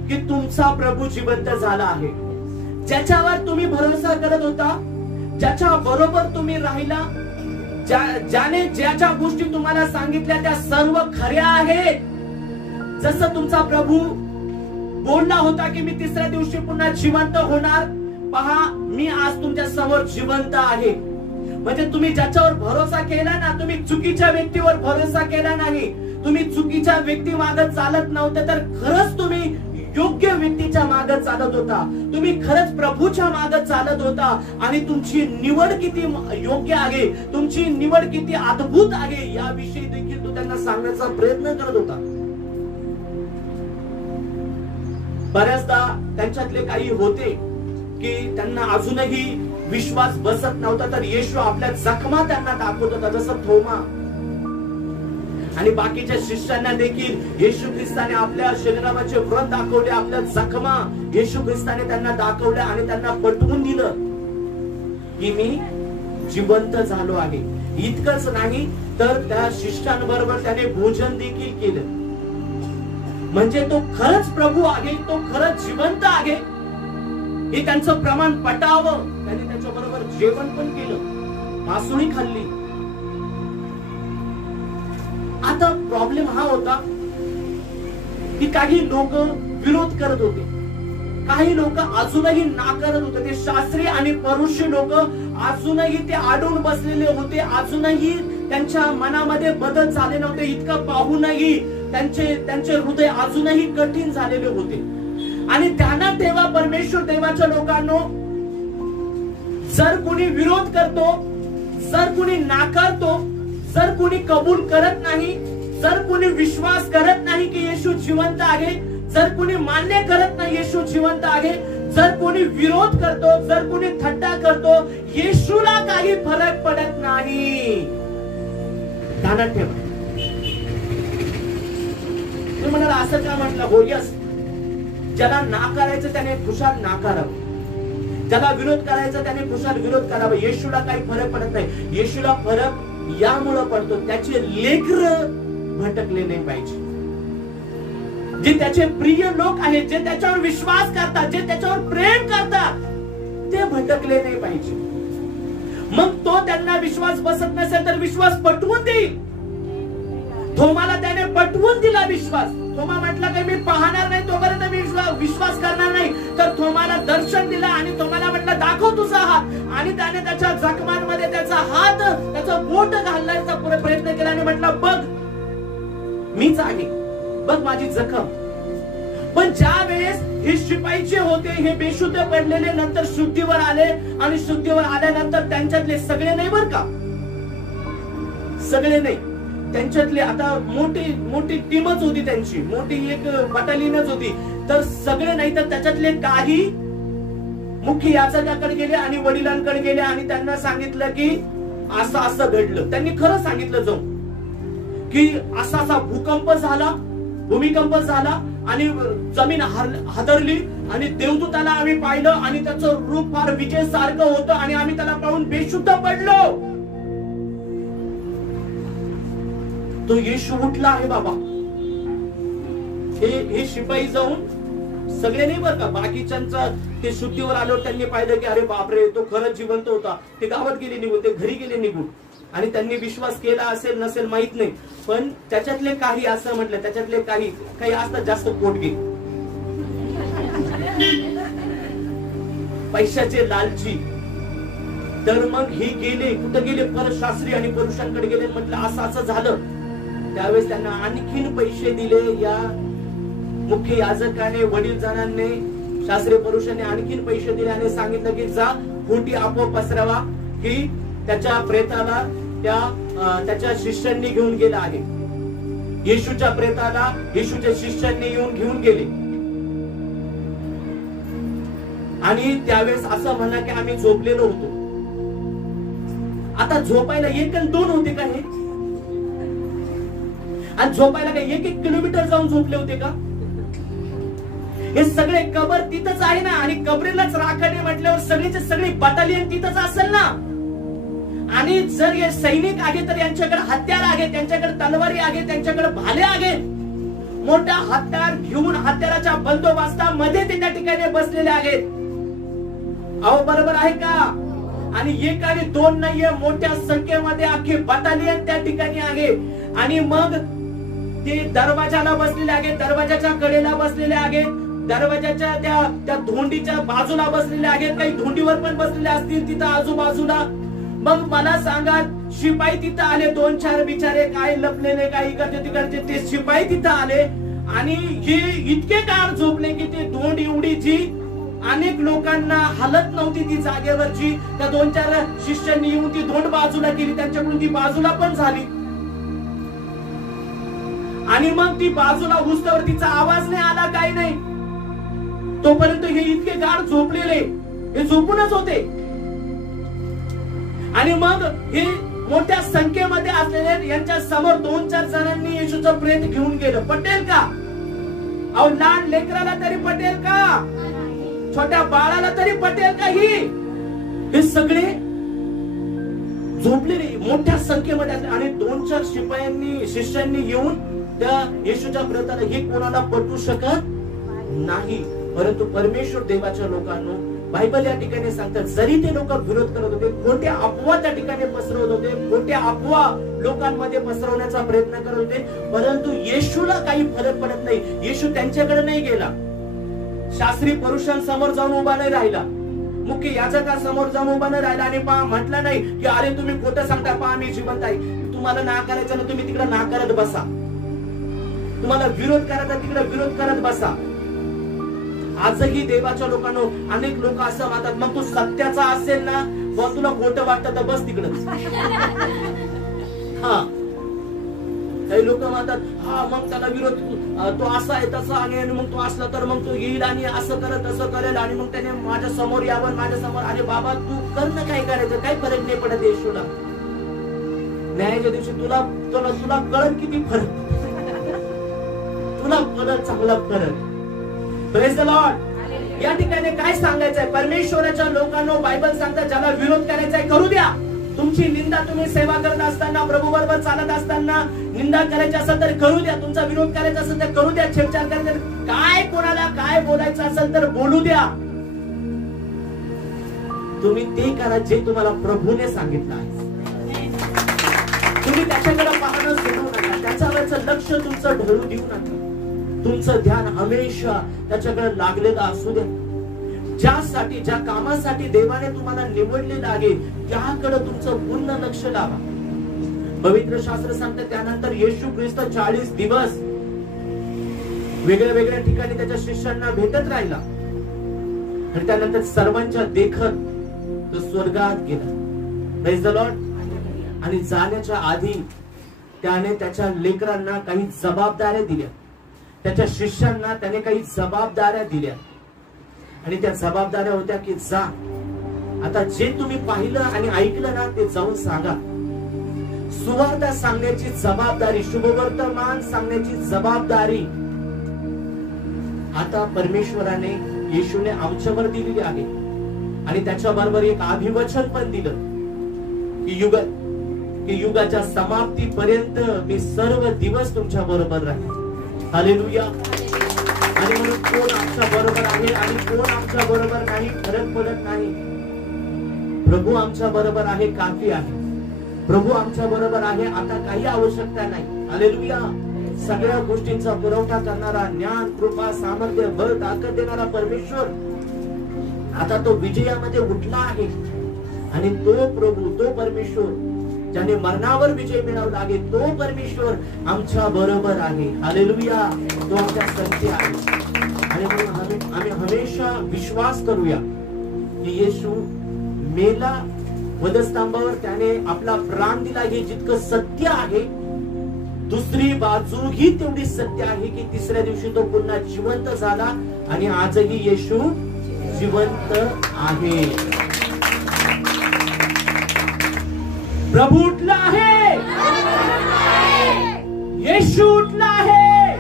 की तुमचा प्रभू जिवंत झाला आहे. ज्याच्यावर तुम्ही भरोसा करत होता, ज्याच्या बरोबर तुम्ही राहिला, ज्याने ज्याच्या गोष्टी तुम्हाला सांगितल्या त्या सर्व खऱ्या आहेत. जसं तुमचा प्रभू बोलला होता की मी तिसऱ्या दिवशी पुन्हा जिवंत होणार, पहा मी आज तुमच्या समोर जिवंत आहे. म्हणजे तुम्ही ज्याच्यावर भरोसा केला ना, तुम्ही चुकीच्या व्यक्तीवर भरोसा केला नाही, तुम्ही चुकीच्या व्यक्ती मागे चालत नव्हते, तर खरंच तुम्ही योग्य व्यक्तीच्या मागे चालत होता. तुम्ही खरंच प्रभूच्या मागे चालत होता. आणि तुमची निवड किती योग्य आहे, तुमची निवड किती अद्भुत आहे, याविषयी देखील तो त्यांना सांगण्याचा प्रयत्न करत होता. बऱ्याचदा त्यांच्यातले काही होते की त्यांना अजूनही विश्वास बसत नव्हता, तर येशू आपल्या जखमा त्यांना दाखवत होता. जसं थोमा आणि बाकीच्या शिष्यांना देखील येशू ख्रिस्ताने आपल्या शरीराचे व्रण दाखवले, आपल्या जखमा येशू ख्रिस्ताने त्यांना दाखवल्या आणि त्यांना पटवून दिलं की मी जिवंत झालो आहे. इतकंच नाही तर त्या शिष्यांबरोबर त्याने भोजन देखील केलं. म्हणजे तो खरंच प्रभू आहे, तो खरंच जिवंत आहे हे त्यांचं प्रमाण पटावं. त्याने त्याच्याबरोबर जेवण पण केलं, मासुळी खाल्ली. आता प्रॉब्लेम हा होता की काही लोक विरोध करत होते, काही लोक अजूनही नाकारत होते. ते शास्त्री आणि परुषी लोक अजूनही ते अडून बसलेले होते. अजूनही त्यांच्या मनामध्ये बदल झाले नव्हते. इतकं पाहूनही त्यांचे हृदय अजूनही कठीण झालेले होते. आणि त्यांना तेव्हा परमेश्वर देवाच्या लोकांनो, जर कोणी विरोध करतो, जर कोणी नाकारतो, जर कोणी कबूल करत नाही, जर कोणी विश्वास करत नाही की येशू जिवंत आहे, जर कोणी मान्य करत नाही येशू जिवंत आहे, जर कोणी विरोध करतो, जर कोणी थट्टा करतो, येशूला काही फरक पडत नाही. ध्यानात ठेवा. तुम्ही म्हणाला असं का म्हटलं? हो, यस. ज्याला नाकारायचं त्याने खुशाल नाकारावं, ज्याला विरोध करायचा त्याने खुशाल विरोध करावा. येशूला काही फरक पडत नाही. येशूला फरक यामुळे पडतो, त्याचे लेकर भटकले नाही पाहिजे. जे त्याचे प्रिय लोक आहेत, जे त्याच्यावर विश्वास करतात, जे त्याच्यावर प्रेम करतात, ते भटकले नाही पाहिजे. मग तो त्यांना विश्वास बसत नसेल तर विश्वास पटवून देईल. थोमाला त्याने पटवून दिला विश्वास. थोमा म्हटला की मी पाहणार नाही तोपर्यंत मी विश्वास करणार नाही. तर थोमाला दर्शन दिला आणि थोमाला म्हटलं दाखव तुझा हात. आणि त्याने त्याच्या जखमांमध्ये त्याचा हात, त्याचं बोट घालण्याचा प्रयत्न केला आणि म्हटलं बघ मीच आहे, बघ माझी जखम. पण ज्या वेळेस हे शिपाईचे होते, हे बेशुद्ध पडलेले नंतर शुद्धीवर आले आणि शुद्धीवर आल्यानंतर त्यांच्यातले सगळे नाही बर का, सगळे नाही, त्यांच्यातले आता मोठी टीमच होती, त्यांची मोठी एक बटालियनच होती. तर सगळे नाही तर त्याच्यातले काही मुख्य याजकाकडे गेले आणि वडिलांकडे गेले आणि त्यांना सांगितलं की असं असं घडलं. त्यांनी खरं सांगितलं जाऊन की असा असा भूकंप झाला, भूमिकंप झाला आणि जमीन हादरली आणि देवदूताला आम्ही पाहिलं आणि त्याचं रूप फार विजेसारखं होतं आणि आम्ही त्याला पाहून बेशुद्ध पडलो. तो येशू उठला आहे बाबा. हे शिपाई जाऊन सगळे नाही बरं का, बाकीच्यांचा ते शुद्धीवर आल्यावर त्यांनी पाहिलं की अरे बापरे तो खरंच जिवंत होता. ते गावात गेले निघून, ते घरी गेले निघून आणि त्यांनी विश्वास केला असेल नसेल माहित नाही. पण त्याच्यातले काही असं म्हटलं, त्याच्यातले काही असतात जास्त पोटगे, पैशाचे लालची. तर मग हे गेले, कुठं गेले? परत शास्त्री आणि पुरुषांकडे गेले. म्हटलं असं असं झालं. त्यावेळेस त्यांना आणखीन पैसे दिले. या मुख्य याजकाने, वडीलजनांनी, शास्त्रीय पुरुषांनी आणखीन पैसे दिले आणि सांगितलं की जा खोटी अफवा पसरवा की त्याच्या प्रेताला त्याच्या शिष्यांनी घेऊन गेला आहे. येशूच्या प्रेताला येशूच्या शिष्यांनी येऊन घेऊन गेले. आणि त्यावेळेस असं म्हणा की आम्ही झोपलेलो होतो. आता झोपायला 1 आणि 2 होते का हे? आणि झोपायला काय 1-1 किलोमीटर जाऊन झोपले होते का? हे सगळे कबर तिथंच आहे ना. आणि कबरीलाच राखाडी म्हटल्यावर सगळीचे सगळी बटालियन तिथंच असेल ना. आणि जर हे सैनिक आहे तर यांच्याकडे हत्यार आहे, त्यांच्याकडे तलवारी आहे, त्यांच्याकडे भाले आहेत. मोठा हत्यार घेऊन हत्याराच्या बंदोबस्तामध्ये ते त्या ठिकाणी बसलेले आहेत. अहो बरोबर आहे का? आणि 1 आणि 2 नाहीये, मोठ्या संख्येमध्ये अख्खे बटालियन त्या ठिकाणी आहे. आणि मग ते दरवाजाला बसलेले आहेत, दरवाजाच्या कडेला बसलेले आहेत, दरवाजाच्या त्या धोंडीच्या बाजूला बसलेले आहेत. काही धोंडीवर पण बसलेले असतील तिथं आजूबाजूला. मग मला सांगा, शिपाई तिथं आले, 2-4 बिचारे काय लपलेले, काही इकडचे तिकडचे ते शिपाई तिथं आले. आणि हे इतके काळ झोपले की ते धोंड एवढीची अनेक लोकांना हलत नव्हती ती जागेवरची. त्या 2-4 शिष्यांनी येऊन ती धोंड बाजूला केली, त्यांच्याकडून ती बाजूला पण झाली. आणि मग ती बाजूला हुसल्यावर तिचा आवाज नाही आला, काही नाही. तोपर्यंत हे इतके गाढ झोपलेले, हे झोपूनच होते. आणि मग हे मोठ्या संख्येमध्ये असलेले यांच्या समोर 2-4 जणांनी येशूचं प्रेत घेऊन गेलं. पटेल का? अहो लहान लेकराला तरी पटेल का? छोट्या बाळाला तरी पटेल का? हे सगळे झोपलेले मोठ्या संख्येमध्ये असले. आणि 2-4 शिष्यांनी येऊन त्या येशूच्या प्रेताला हे कोणाला पटू शकत नाही. परंतु परमेश्वर देवाच्या लोकांनो, बायबल या ठिकाणी सांगतात, जरी ते लोक विरोध करत होते, खोट्या अफवा त्या ठिकाणी पसरवत होते, खोट्या अफवा लोकांमध्ये पसरवण्याचा प्रयत्न करत होते, परंतु येशूला काही फरक पडत नाही. येशू त्यांच्याकडे नाही गेला, शास्त्री पुरुषांसमोर जाऊन उभा नाही राहिला, मुख्य याजकांसमोर जाऊन उभा नाही राहिला आणि म्हटलं नाही की अरे तुम्ही खोटं सांगता, पहा मी जिवंत आहे. तुम्हाला नाकारायचं ना, तुम्ही तिकडे नाकारत बसा. तुम्हाला विरोध करायचा तिकडे विरोध करत बसा. आजही देवाच्या लोकांनो, अनेक लोक असं म्हणतात, मग तू सत्याचा असेल ना, मग तुला खोटं वाटतं तर बस तिकडे. हा, काही लोक म्हणतात हा मग त्याला विरोध, तो असा आहे तसा आहे, आणि मग तो असला तर मग तो येईल आणि असं करत तसं करेल, आणि मग त्याने माझ्या समोर यावं, माझ्या समोर. अरे बाबा, तू कर ना, काय करायचं, काही फरक नाही पडत येशूला. न्यायाच्या दिवशी तुला कळत किती फरक, तुला कळत चांगला फरक. Praise the Lord. या ठिकाणी काय सांगायचंय परमेश्वराच्या लोकांनो, बायबल सांगतात ज्याला विरोध करायचा आहे करू द्या. तुमची निंदा तुम्ही सेवा करत असताना, प्रभू बरोबर चालत असताना निंदा करायची असेल तर करू द्या. तुमचा विरोध करायचा असेल तर करू द्या. छेडछाड करायचं, काय कोणाला काय बोलायचं असेल तर बोलू द्या. तुम्ही ते करा जे तुम्हाला प्रभूने सांगितलं आहे. तुम्ही त्याच्याकडे पाहणं सोडू नका, त्याच्यावरचं लक्ष तुमचं ढळू देऊ नका. तुमचं ध्यान हमेशा त्याच्याकडे लागलेलं असू द्या. ज्यासाठी, ज्या कामासाठी देवाने तुम्हाला निवडलेलं आहे त्याकडे तुमचं पूर्ण लक्ष लावा. पवित्र शास्त्र सांगतं, त्यानंतर येशू ख्रिस्त 40 दिवस वेगळ्या वेगळ्या ठिकाणी त्याच्या शिष्यांना भेटत राहिला. आणि त्यानंतर सर्वांच्या देखत तो स्वर्गात गेला. Praise the Lord. आणि जाण्याच्या आधी त्याने त्याच्या लेकरांना काही जबाबदाऱ्या दिल्या, त्याच्या शिष्यांना त्याने काही जबाबदाऱ्या दिल्या. आणि त्या जबाबदाऱ्या होत्या की जा, आता जे तुम्ही पाहिलं आणि ऐकलं ना ते जाऊन सांगा. सुवार्थ सांगण्याची जबाबदारी, शुभवर्तमान सांगण्याची जबाबदारी आता परमेश्वराने, येशूने आमच्यावर दिलेली आहे. आणि त्याच्याबरोबर एक अभिवचन पण दिलं की युगाच्या समाप्तीपर्यंत मी सर्व दिवस तुमच्या बरोबर राहील. हालेलुया. आणि म्हणून कोण आमच्या बरोबर आहे आणि कोण आमच्या बरोबर नाही फरक पडत नाही. प्रभू आमच्या बरोबर आहे, काफी आहे. प्रभू आमच्या बरोबर आहे, आता काही आवश्यकता नाही. हालेलुया. सगळ्या गोष्टींचा पुरवठा करणारा, ज्ञान, कृपा, सामर्थ्य, बळ, ताकद देणारा परमेश्वर आता तो विजयामध्ये उठला आहे. आणि तो प्रभू, तो परमेश्वर ज्याने मरणावर विजय मिळवला आहे, तो परमेश्वर आमच्या बरोबर आहे. हालेलुया. तो आमच्या संगती आहे. आणि म्हणून आम्ही हमेशा विश्वास करूया की येशू मेला वधस्तंभावर, त्याने आपला प्राण दिला, हे जितकं सत्य आहे, दुसरी बाजू ही तेवढी सत्य आहे की तिसऱ्या दिवशी तो पुन्हा जिवंत झाला. आणि आजही येशू जिवंत आहे. प्रभू उठला आहे. येशू उठला आहे.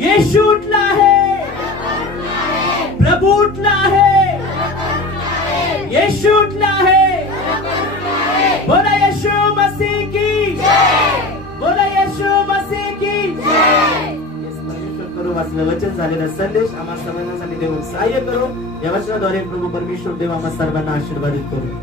येशू उठला आहे. प्रभू उठला आहे. येशू उठला आहे. बोला येशू मसीह की जय. बोला येशू मसीह की जय. परमेश्वर करो वाचलं वचन झालेला संदेश आम्हा सर्वांसाठी देव सहाय्य करो. या वचनाद्वारे प्रभू परमेश्वर देव आम्हा सर्वांना आशीर्वादित करू.